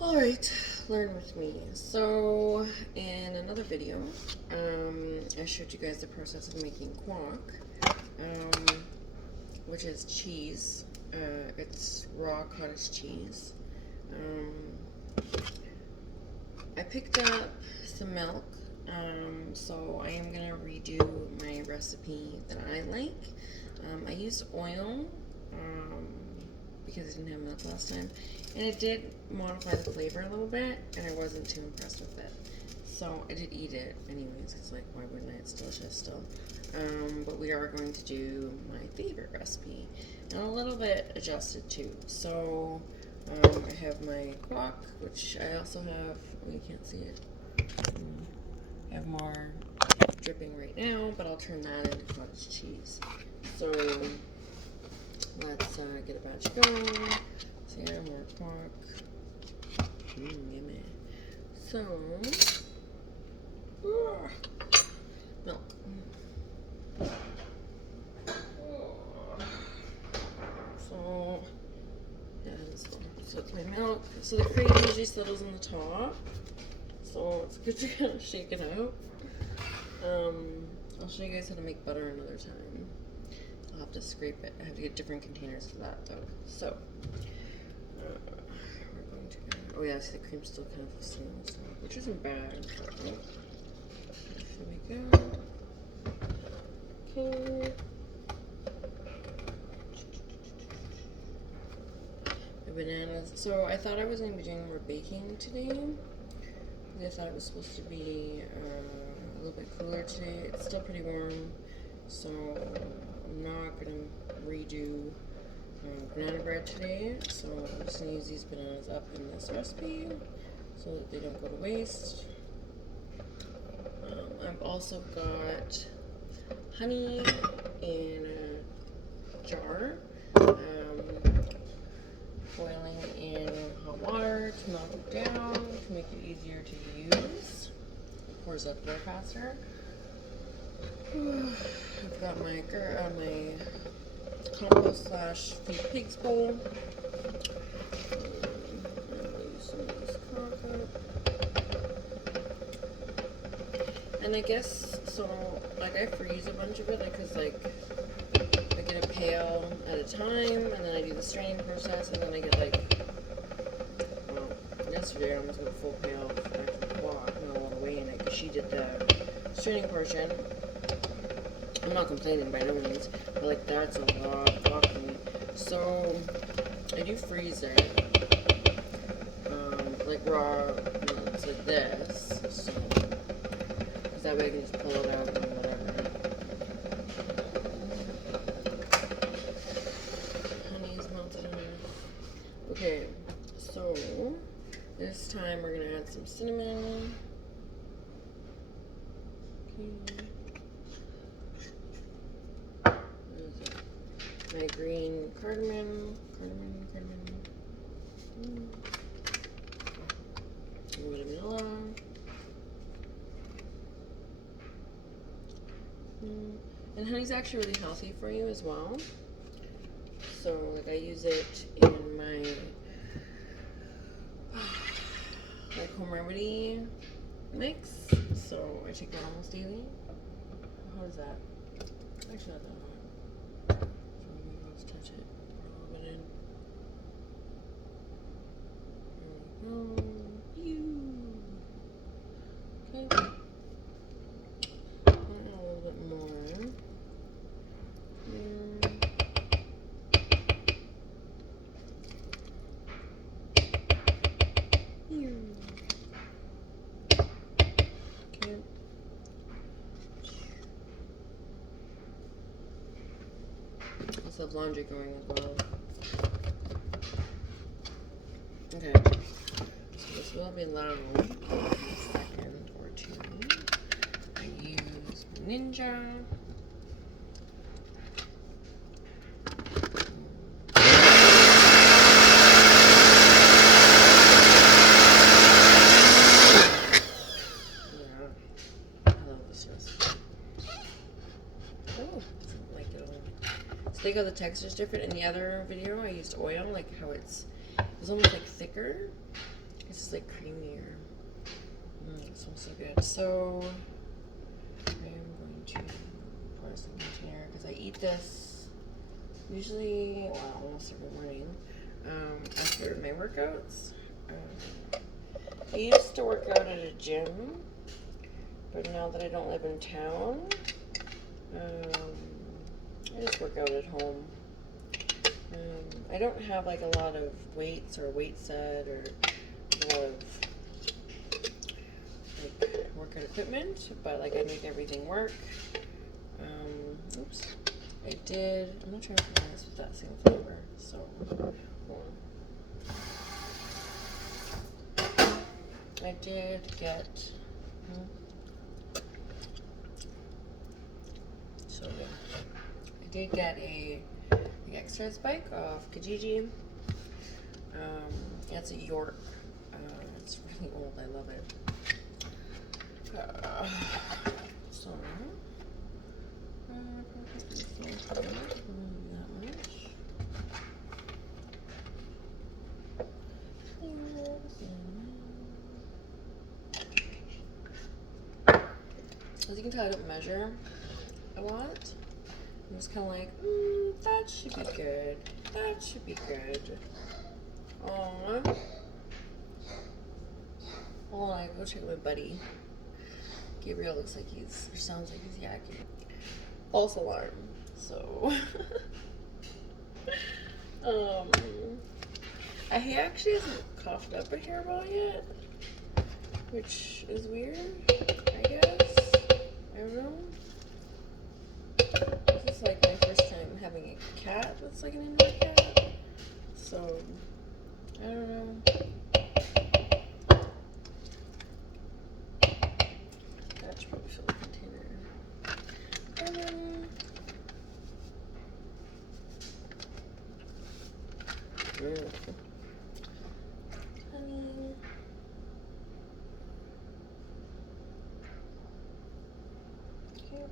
Alright, learn with me. So, in another video, I showed you guys the process of making guac, which is cheese. It's raw cottage cheese. I picked up some milk, so I am going to redo my recipe that I like. I used oil, because I didn't have milk last time, and it did modify the flavor a little bit, and I wasn't too impressed with it. So I did eat it anyways, because like, why wouldn't I? It's delicious still. But we are going to do my favorite recipe, and a little bit adjusted too. So I have my guac, which I also have, well, you can't see it. I have more dripping right now, but I'll turn that into cottage cheese. So let's get a batch going. So yeah, more guac. Yummy. So, milk. So, yeah, this one. So it's my milk. So the cream usually settles on the top. So it's good to kind of shake it out. I'll show you guys how to make butter another time. I'll have to scrape it. I have to get different containers for that though. So, we're going to go. Oh yeah, see the cream's still kind of sealed, which isn't bad. Here we go. Okay. The bananas. So I thought I was going to be doing more baking today. I thought it was supposed to be a little bit cooler today. It's still pretty warm, so I'm not going to redo banana bread today. So I'm just going to use these bananas up in this recipe so that they don't go to waste. I've also got honey in a jar, boiling in hot water to melt it down to make it easier to use. It pours up there faster. I've got my compost slash feed pigs bowl. And I guess, so, like, I freeze a bunch of it, because, like, I get a pail at a time, and then I do the straining process, and then I get, like, well, yesterday I almost got a full pail of actual guac, not a lot of whey in it, because she did the straining portion. I'm not complaining by no means, but, like, that's a lot of guac for me. So, I do freeze it, like, raw, it's like this, so. That way I can just pull it out and whatever. Honey's melted in. Okay, so this time we're gonna add some cinnamon. Okay. My green cardamom. A little bit of vanilla. And honey's actually really healthy for you as well. So, like, I use it in my like home remedy mix. So I take that almost daily. How is that? Actually, not that hot. So maybe let's touch it. Put a little bit in. There we go. Okay. A little bit more. Also have laundry going as well. Okay, so this will be loud in a second or two. I use Ninja. Think how the texture is different. In the other video, I used oil, like how it's almost like thicker, This is like creamier. It smells so good. So I am going to pour this in the container because I eat this usually, well, almost every morning after my workouts. I used to work out at a gym, but now that I don't live in town, I just work out at home. I don't have like a lot of weights or weight set or a lot of like workout equipment, but like I make everything work. Oops. I'm not trying to combine this with that same flavor, so hold on. I did get so good. I did get a exercise bike off Kijiji. It's a York. It's really old. I love it. So that much. As you can tell, I don't measure a lot. I'm just kind of like, that should be good. That should be good. Aww. Hold on, I go check my buddy. Gabriel looks like or sounds like he's yakking. False alarm. So, he actually hasn't coughed up a hairball yet, which is weird, I guess. I don't know. This is like my first time having a cat that's like an indoor cat, so I don't know. That should probably fill the container. And then honey. Okay.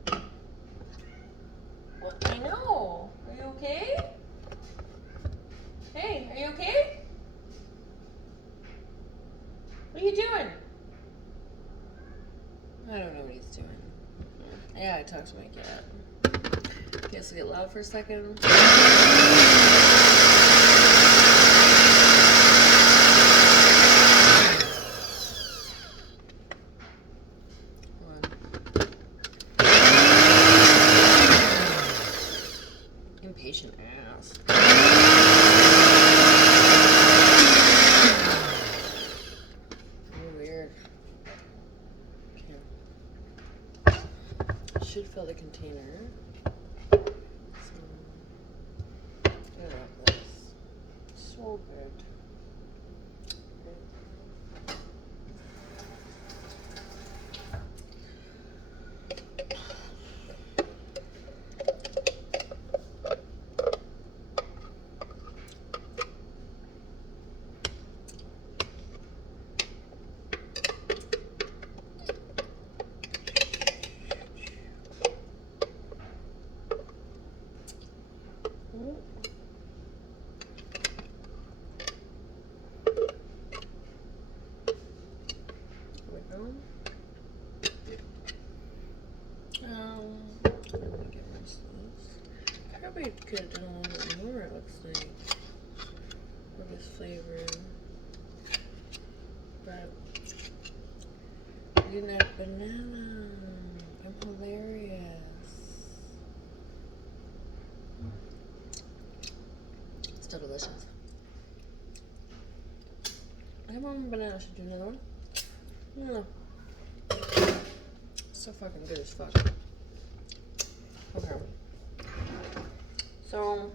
Well, I know. Are you okay? Hey, are you okay? What are you doing? I don't know what he's doing. Yeah, I talked to my cat. Okay, so get loud for a second. Impatient ass. Weird. Okay. Should fill the container. So, I love this. So good. I'm gonna get my sauce. I probably could have done a little bit more, it looks like, for this flavor. But I didn't have banana. I'm hilarious. It's still delicious. I have one banana. Should do another one? No. So fucking good as fuck. Okay. So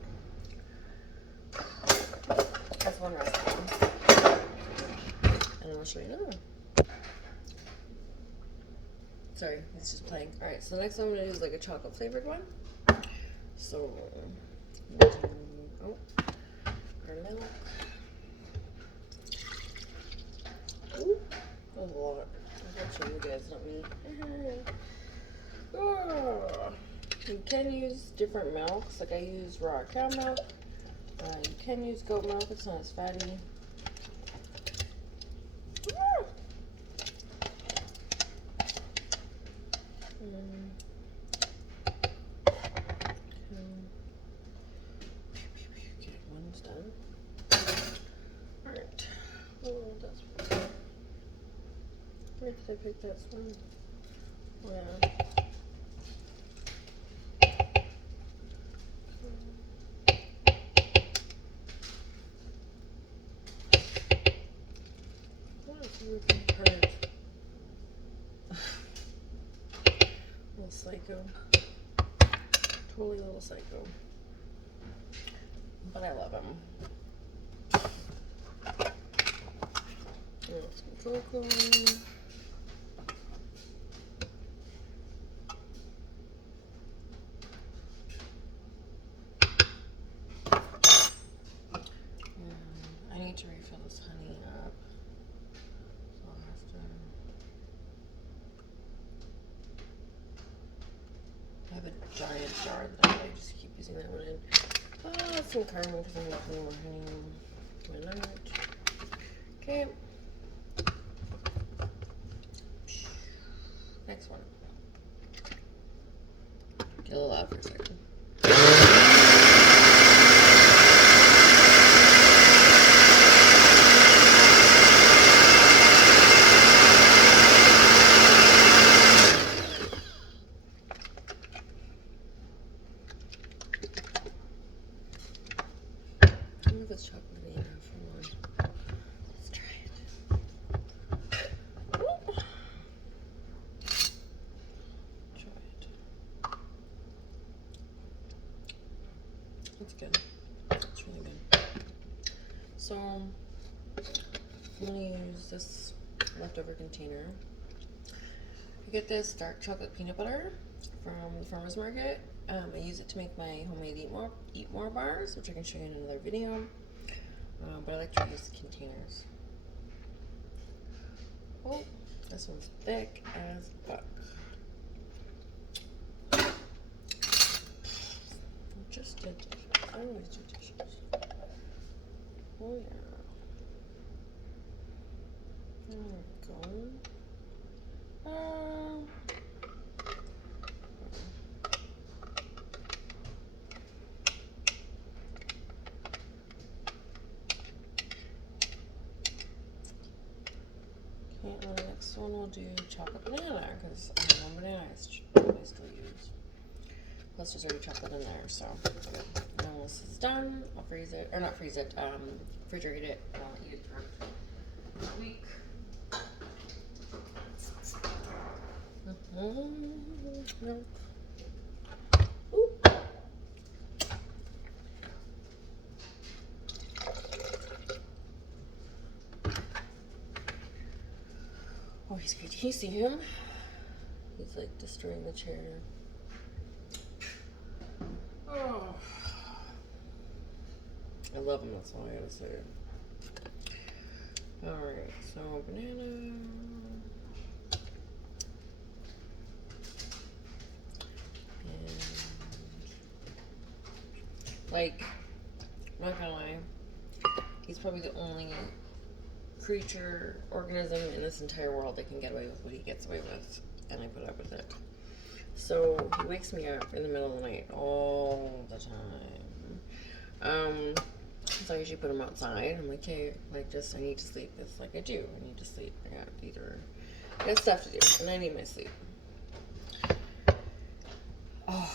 that's one recipe. And I'll show you another one. Sorry, it's just playing. Alright, so the next one I'm gonna do is like a chocolate flavored one. So our milk. Ooh, that was a lot. I'll show you guys, not me. You can use different milks, like I use raw cow milk. You can use goat milk, it's not as fatty. Where did I pick that from? Oh, yeah. What is European card? Little psycho. Totally little psycho. But I love him. Some cocoa. I need to refill this honey up. So I'll have to. I have a giant jar that I just keep using that one in. Some caramel because I'm making more honey. Why not? Okay. Next one. Get a little loud for a second. I don't know if it's chocolatey enough or not. Let's try it. Ooh. Try it. That's good. That's really good. So I'm gonna use this leftover container. I get this dark chocolate peanut butter from the farmer's market. I use it to make my homemade eat more bars, which I can show you in another video. But I like to use containers. Oh, this one's thick as fuck. Just did dishes. I always do dishes. Oh yeah. There we go. Okay, and the next one we'll do chocolate banana because I have one banana I still use. Plus there's already chocolate in there, so good. And then once it's done, I'll freeze it, or not freeze it, refrigerate it, and I'll eat it for a week. No. Ooh. Oh, he's good. Can you see him? He's like destroying the chair. Oh. I love him, that's all I gotta say. Alright, so banana. And like, I'm not gonna lie, he's probably the only creature, organism in this entire world that can get away with what he gets away with, and I put up with it. So he wakes me up in the middle of the night all the time. So I usually put him outside. I'm like, hey, like, just I need to sleep. It's like I do. I need to sleep. I got stuff to do, and I need my sleep. Oh,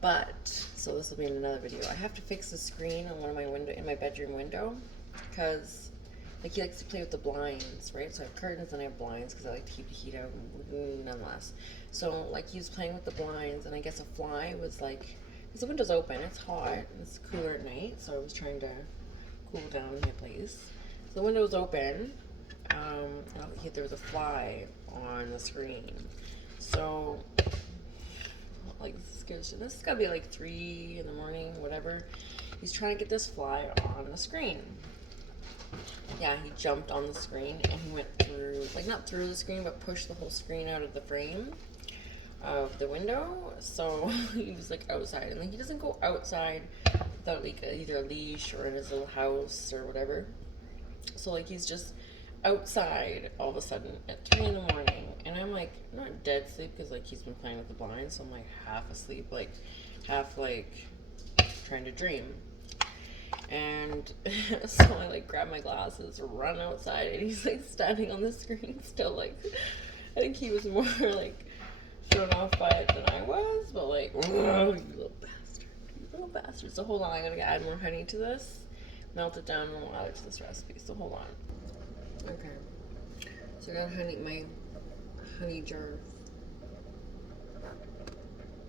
but so this will be in another video. I have to fix the screen on one of my my bedroom window, because like he likes to play with the blinds, right? So I have curtains and I have blinds because I like to keep the heat out, nonetheless. So like he was playing with the blinds, and I guess a fly was like, because the window's open, it's hot, it's cooler at night, so I was trying to cool down my place. So the window was open, and there was a fly on the screen. So like this has got to be like 3 in the morning, whatever. He's trying to get this fly on the screen. Yeah, he jumped on the screen and he went through, like not through the screen, but pushed the whole screen out of the frame of the window. So he was like outside, and like he doesn't go outside without like either a leash or in his little house or whatever. So like he's just outside all of a sudden at 3 in the morning, and I'm like not dead sleep because like he's been playing with the blinds, so I'm like half asleep, like half like trying to dream. And so I like grab my glasses, run outside, and he's like standing on the screen still. Like, I think he was more like thrown off by it than I was, but like, oh, you little bastard, you little bastard. So hold on, I gotta add more honey to this, melt it down, and we'll add it to this recipe. So hold on. Okay. So I got my honey jar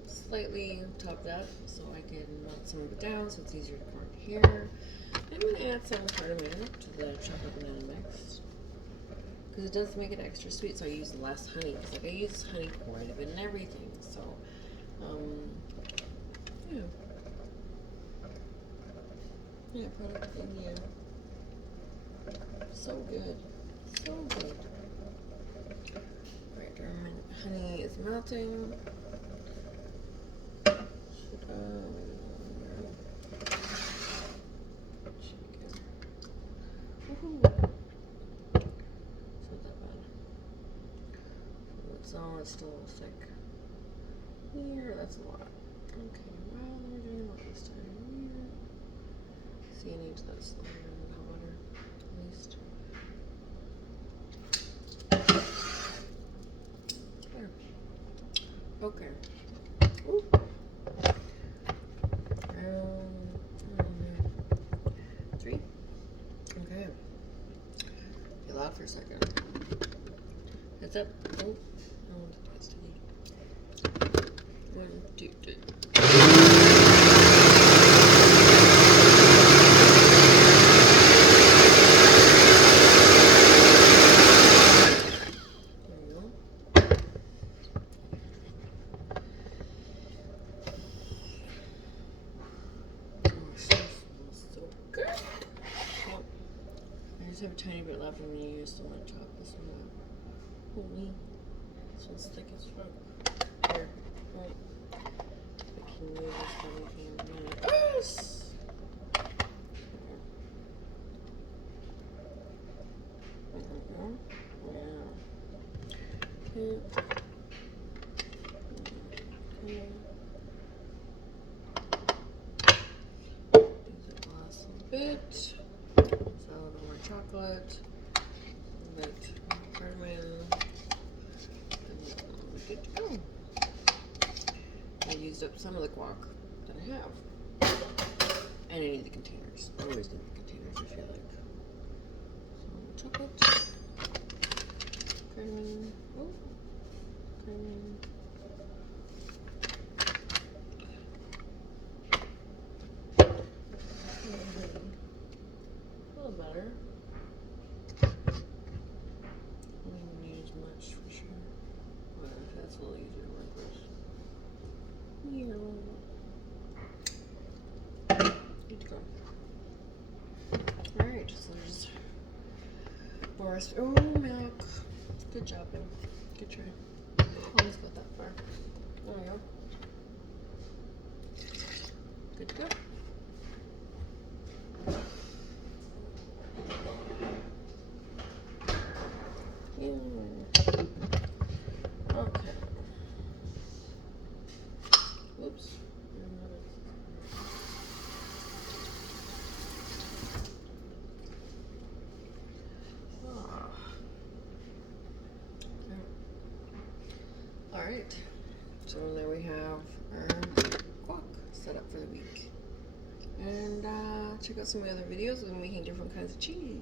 slightly topped up so I can melt some of it down so it's easier to pour in here. I'm going to add some cardamom to the chocolate banana mix because it does make it extra sweet, so I use less honey because like I use honey quite a bit in everything. So yeah, product of India. So good, so good. Alright, our honey is melting. So it's still thick. Here, that's a lot. Okay, well, we're doing a lot this time. Here. See, I need this hot water, at least. There. Okay. Ooh. Three. Okay. Get loud for a second. Heads up. Oh, that's steady. 1, 2, 3. I have a tiny bit left. I'm going to use the one to chop this one up. Holy. This one's thick as fuck. Here. Right. I can move this funny thing. Yes! Yeah. Okay. Okay. Use it last little bit. So a little more chocolate, a bit of cardamom, and we're good to go. I used up some of the guac that I have, and I need the containers. I always need the containers, I feel like. So chocolate, cardamom, cardamom. A little better. I don't need as much for sure. But that's a little easier to work with. Good to go. Alright, so there's Boris. Oh, milk. Good job, babe. Good try. Almost got that far. There we go. Good to go. Okay. Whoops. Alright. So now we have our guac set up for the week. And check out some of the other videos of me making different kinds of cheese.